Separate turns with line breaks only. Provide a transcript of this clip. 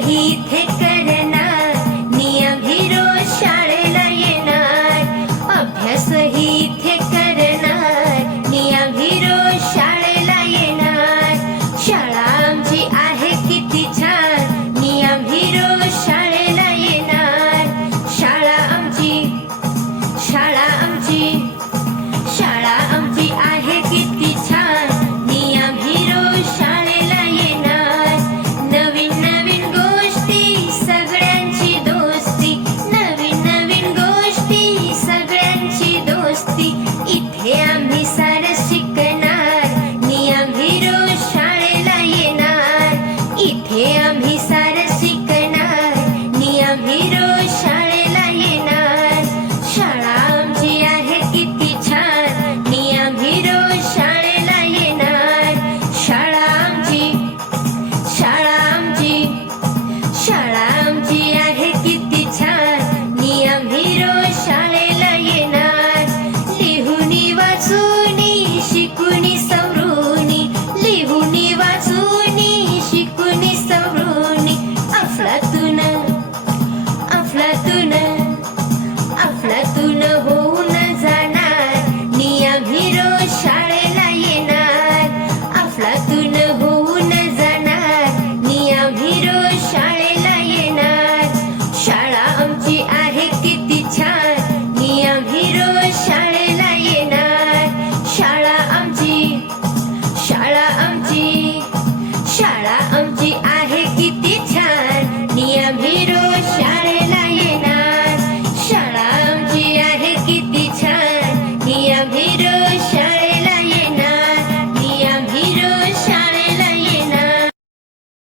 कहीं थे visa the time.